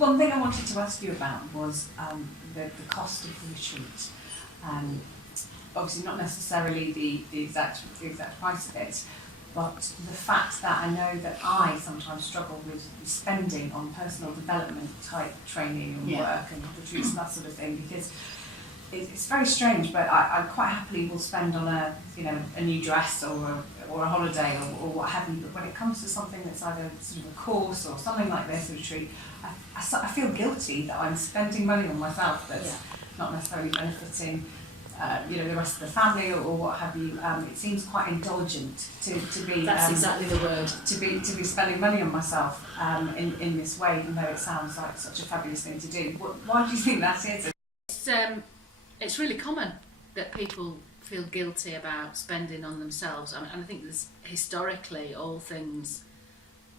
one thing I wanted to ask you about was the cost of the retreat. Obviously not necessarily the exact price of it, but the fact that I know that I sometimes struggle with spending on personal development type training and work and retreats and that sort of thing, because it's very strange, but I quite happily will spend on a new dress or a holiday or what have you. But when it comes to something that's either sort of a course or something like this, a retreat, I feel guilty that I'm spending money on myself that's not necessarily benefiting the rest of the family or what have you. It seems quite indulgent to be. That's exactly the word. To be spending money on myself in this way, even though it sounds like such a fabulous thing to do. Why do you think that is? It's really common that people feel guilty about spending on themselves. And I think there's historically all things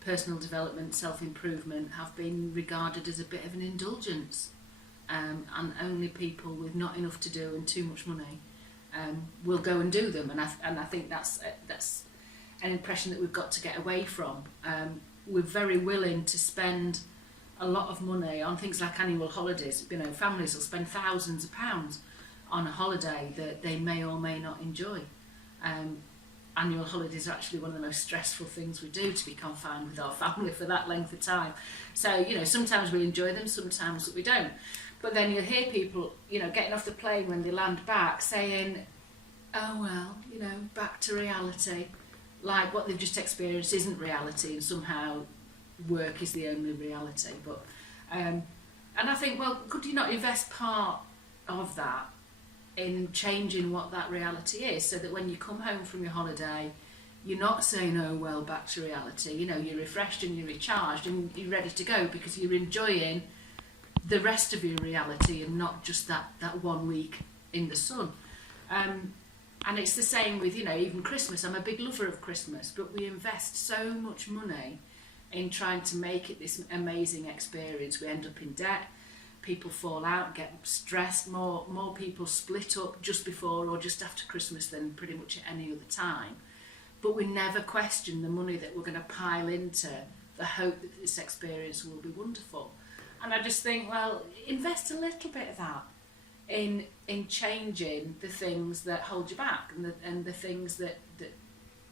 personal development, self-improvement have been regarded as a bit of an indulgence. And only people with not enough to do and too much money will go and do them. And I think that's an impression that we've got to get away from. We're very willing to spend a lot of money on things like annual holidays. Families will spend thousands of pounds on a holiday that they may or may not enjoy. Annual holidays are actually one of the most stressful things we do, to be confined with our family for that length of time. So, sometimes we enjoy them, sometimes we don't. But then you'll hear people, getting off the plane when they land back saying, oh well, back to reality. Like what they've just experienced isn't reality and somehow work is the only reality. But and I think, well, could you not invest part of that in changing what that reality is, so that when you come home from your holiday, you're not saying, oh well, back to reality. You're refreshed and you're recharged and you're ready to go because you're enjoying the rest of your reality and not just that 1 week in the sun. And it's the same with, even Christmas. I'm a big lover of Christmas, but we invest so much money in trying to make it this amazing experience. We end up in debt, people fall out, get stressed, more people split up just before or just after Christmas than pretty much at any other time. But we never question the money that we're going to pile into the hope that this experience will be wonderful. And I just think, well, invest a little bit of that in changing the things that hold you back and the things that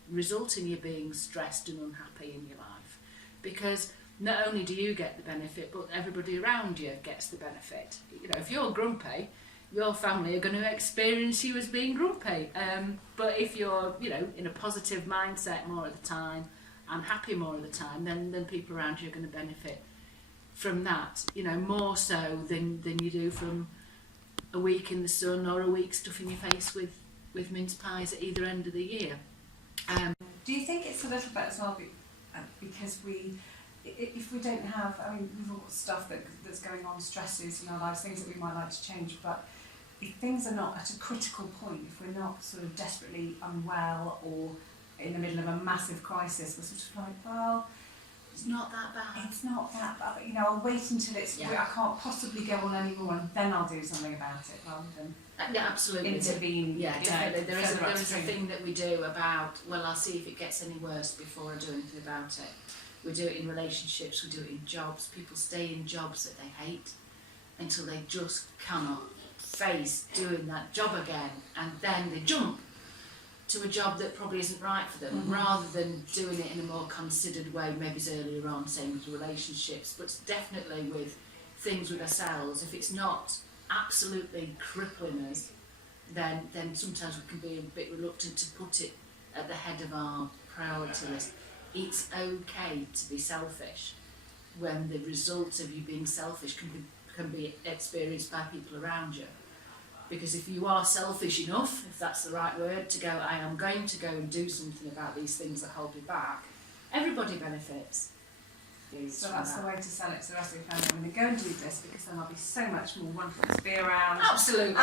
result in you being stressed and unhappy in your life. Because not only do you get the benefit, but everybody around you gets the benefit. If you're grumpy, your family are going to experience you as being grumpy. But if you're, in a positive mindset more of the time and happy more of the time, then people around you are going to benefit from that, more so than you do from a week in the sun or a week stuffing your face with mince pies at either end of the year. Do you think it's a little bit as well because if we don't have, we've all got stuff that's going on, stresses in our lives, things that we might like to change, but if things are not at a critical point, if we're not sort of desperately unwell or in the middle of a massive crisis, we're sort of like, well, it's not that bad. It's not that bad. I'll wait until I can't possibly go on anymore, and then I'll do something about it rather than absolutely intervene. Yeah, definitely. There is a thing that we do about, well, I'll see if it gets any worse before I do anything about it. We do it in relationships, we do it in jobs. People stay in jobs that they hate until they just cannot face doing that job again, and then they jump to a job that probably isn't right for them, rather than doing it in a more considered way. Maybe it's earlier on, same with relationships, but definitely with things with ourselves. If it's not absolutely crippling us, then sometimes we can be a bit reluctant to put it at the head of our priority list. It's okay to be selfish when the result of you being selfish can be experienced by people around you. Because if you are selfish enough, if that's the right word, to go, I am going to go and do something about these things that hold me back, everybody benefits. So that's the way to sell it to the rest of your family. I'm going to go and do this because then I'll be so much more wonderful to be around. Absolutely.